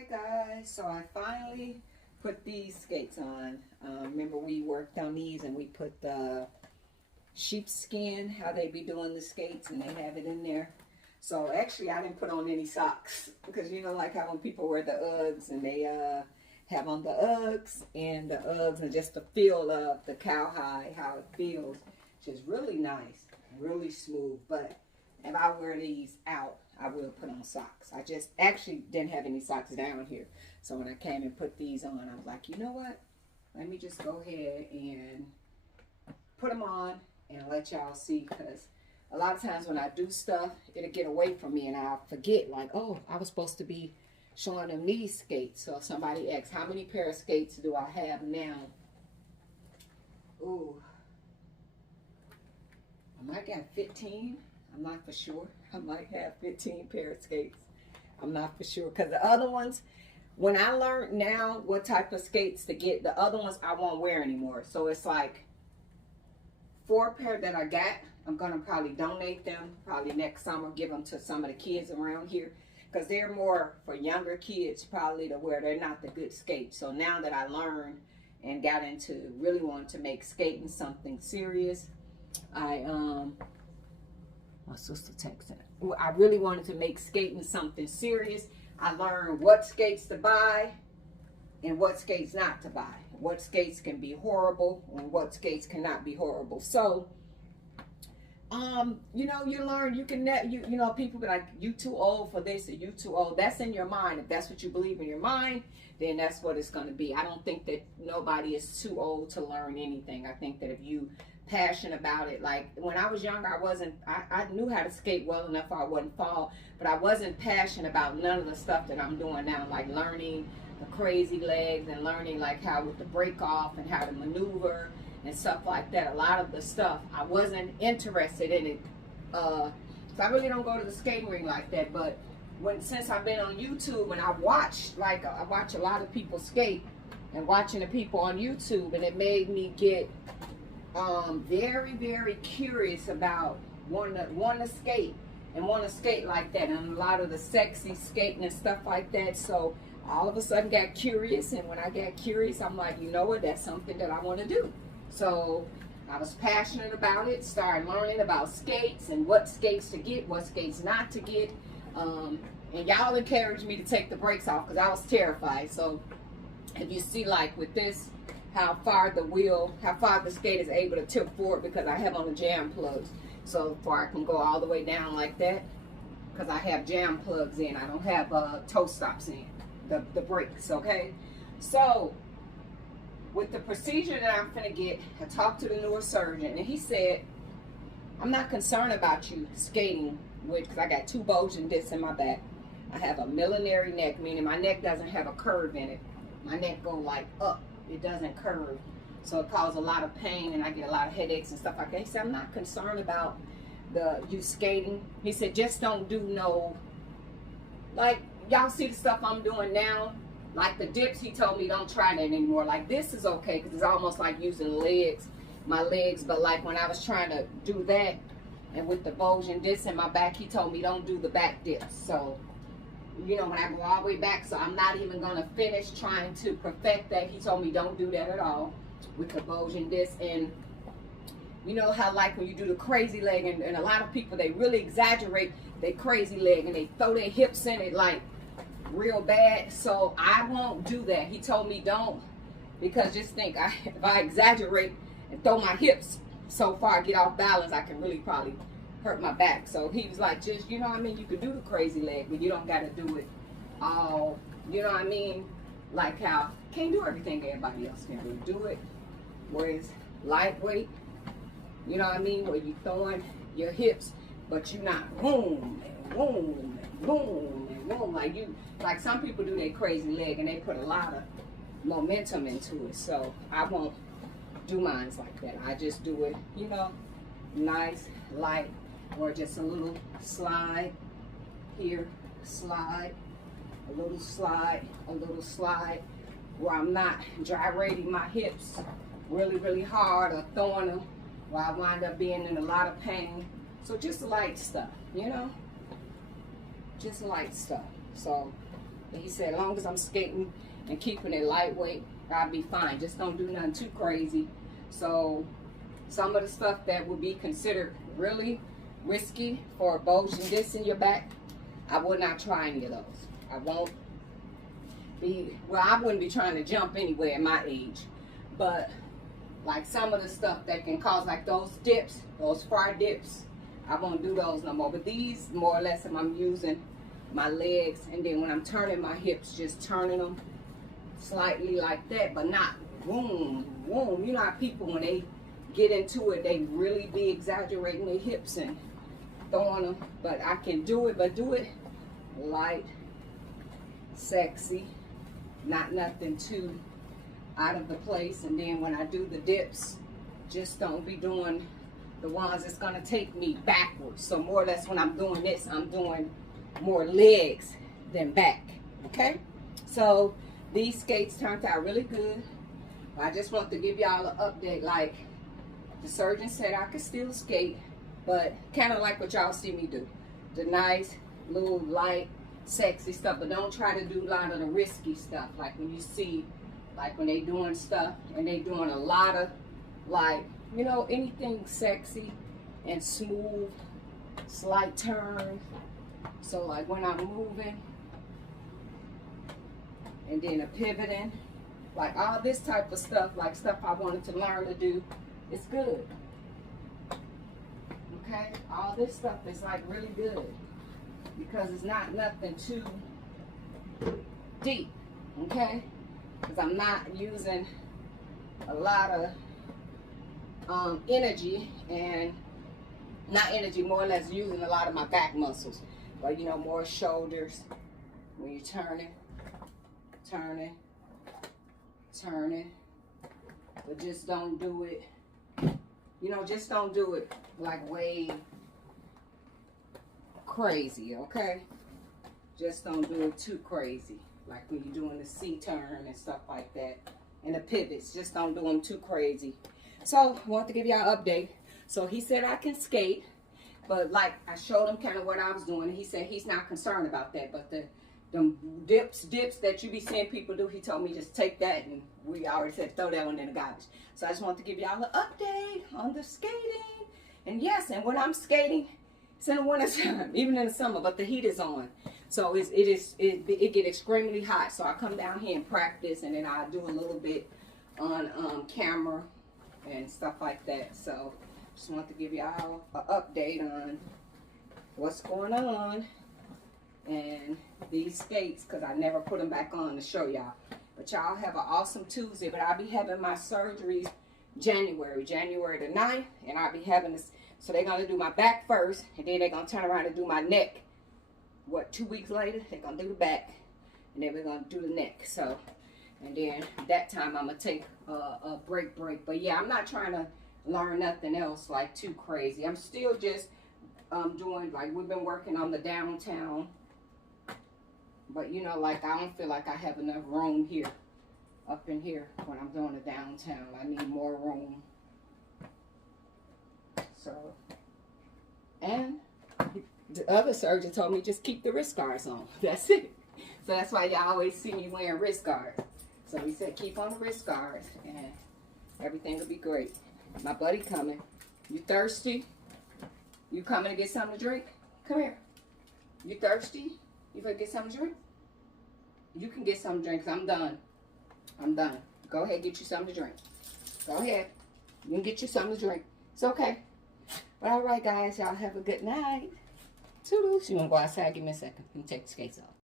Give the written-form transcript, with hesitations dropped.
Hi guys, so I finally put these skates on. Remember we worked on these and we put the sheepskin, how they be doing the skates, and they have it in there. So actually I didn't put on any socks because you know like how when people wear the Uggs and they have on the Uggs and just the feel of the cowhide, how it feels, which is really nice, really smooth. But if I wear these out, I will put on socks. I just actually didn't have any socks down here. So when I came and put these on, I was like, you know what? Let me just go ahead and put them on and let y'all see, because a lot of times when I do stuff, it'll get away from me and I'll forget, like, oh, I was supposed to be showing them these skates. So if somebody asks, how many pair of skates do I have now? Ooh, I might got 15. I'm not for sure. I might have 15 pair of skates. I'm not for sure. Because the other ones, when I learned now what type of skates to get, the other ones I won't wear anymore. So it's like 4 pair that I got. I'm going to probably donate them probably next summer. Give them to some of the kids around here. Because they're more for younger kids probably to wear. They're not the good skates. So now that I learned and got into really wanting to make skating something serious, my sister texting. I really wanted to make skating something serious. I learned what skates to buy and what skates not to buy. What skates can be horrible and what skates cannot be horrible. So, you know, you learn, you can, you know, people be like, you too old for this or you too old. That's in your mind. If that's what you believe in your mind, then that's what it's going to be. I don't think that nobody is too old to learn anything. I think that if you passionate about it, like when I was younger, I knew how to skate well enough I wouldn't fall, but I wasn't passionate about none of the stuff that I'm doing now, like learning the crazy legs and learning like how with the break off and how to maneuver and stuff like that. A lot of the stuff I wasn't interested in it, so I really don't go to the skating ring like that. But since I've been on YouTube and I watch a lot of people skate and watching the people on YouTube, and it made me get very, very curious about wanting to skate and want to skate like that, and a lot of the sexy skating and stuff like that. So all of a sudden got curious, and when I got curious, I'm like, you know what, that's something that I want to do. So I was passionate about it, started learning about skates and what skates to get, what skates not to get, and y'all encouraged me to take the brakes off because I was terrified. So if you see like with this, how far the skate is able to tip forward, because I have on the jam plugs. So far I can go all the way down like that because I have jam plugs in. I don't have toe stops in, the brakes, okay? So with the procedure that I'm finna get, I talked to the neurosurgeon and he said, I'm not concerned about you skating with, because I got 2 bulging discs in my back. I have a millinery neck, meaning my neck doesn't have a curve in it. My neck go like up. It doesn't curve, so it causes a lot of pain and I get a lot of headaches and stuff like that. He said, I'm not concerned about you skating. He said, just don't do no, like y'all see the stuff I'm doing now, like the dips. He told me don't try that anymore. Like this is okay because it's almost like using my legs, but like when I was trying to do that and with the bulging disc in my back, he told me don't do the back dips. So you know, when I go all the way back, so I'm not even going to finish trying to perfect that. He told me don't do that at all with the bulging disc. And you know how like when you do the crazy leg, and a lot of people, they really exaggerate their crazy leg and they throw their hips in it like real bad. So I won't do that. He told me don't, because just think, if I exaggerate and throw my hips so far, get off balance, I can really probably hurt my back. So he was like, just, you know what I mean, you can do the crazy leg, but you don't got to do it all, you know what I mean, like how can't do everything everybody else can do it where it's lightweight, you know what I mean, where you throwing your hips but you not boom and boom and boom and boom, like some people do their crazy leg and they put a lot of momentum into it. So I won't do mine like that. I just do it, you know, nice, light, or just a little slide here, slide, a little slide, a little slide, where I'm not gyrating my hips really, really hard or throwing them where I wind up being in a lot of pain. So just light stuff, you know, just light stuff. So But he said, as long as I'm skating and keeping it lightweight, I'll be fine. Just don't do nothing too crazy. So some of the stuff that would be considered really risky for bulging discs in your back, I would not try any of those. I won't be, well, I wouldn't be trying to jump anywhere at my age. But like some of the stuff that can cause, like those dips, those fry dips, I won't do those no more. But these, more or less, if I'm using my legs, and then when I'm turning my hips, just turning them slightly like that, but not boom, boom. You know how people, when they get into it, they really be exaggerating their hips and throwing them. But I can do it, but do it light, sexy, not nothing too out of the place. And then when I do the dips, just don't be doing the ones that's gonna take me backwards. So more or less when I'm doing this, I'm doing more legs than back. Okay, so these skates turned out really good. I just want to give y'all an update. Like the surgeon said, I could still skate, but kind of like what y'all see me do, the nice little light sexy stuff. But don't try to do a lot of the risky stuff, like when you see, like when they doing stuff and they doing a lot of, like, you know, anything sexy and smooth, slight turn. So like when I'm moving and then a pivoting, like all this type of stuff, like stuff I wanted to learn to do, it's good. Okay, all this stuff is like really good because it's not nothing too deep. Okay, because I'm not using a lot of energy, and not energy, more or less using a lot of my back muscles, but you know, more shoulders when you're turning, but just don't do it, you know, just don't do it like way crazy. Okay, just don't do it too crazy, like when you're doing the C-turn and stuff like that, and the pivots, just don't do them too crazy. So I want to give y'all an update. So he said I can skate, but like I showed him kind of what I was doing. He said he's not concerned about that, but the dips that you be seeing people do, he told me just take that, and we already said throw that one in the garbage. So I just want to give y'all an update on the skating. And yes, and when I'm skating, it's in the winter time, even in the summer, but the heat is on. So it get extremely hot. So I come down here and practice, and then I do a little bit on camera and stuff like that. So just want to give y'all an update on what's going on and these skates, because I never put them back on to show y'all. But y'all have an awesome Tuesday. But I'll be having my surgeries January the 9th, and I'll be having this. So they're gonna do my back first, and then they're gonna turn around and do my neck. What, 2 weeks later, they're gonna do the back, and then we're gonna do the neck. So, and then that time I'm gonna take a break. But yeah, I'm not trying to learn nothing else like too crazy. I'm still just doing, like, we've been working on the downtown. But you know, like, I don't feel like I have enough room here, up in here, when I'm doing the downtown. I need more room. So, and the other surgeon told me just keep the wrist guards on. That's it. So that's why y'all always see me wearing wrist guards. So he said keep on the wrist guards and everything will be great. My buddy coming. You thirsty? You coming to get something to drink? Come here. You thirsty? You gonna get something to drink? You can get something to drink, 'cause I'm done. I'm done. Go ahead, get you something to drink. Go ahead. You can get you something to drink. It's okay. But all right, guys, y'all have a good night. Toodles. You want to go outside? Give me a second. Let me take the skates off.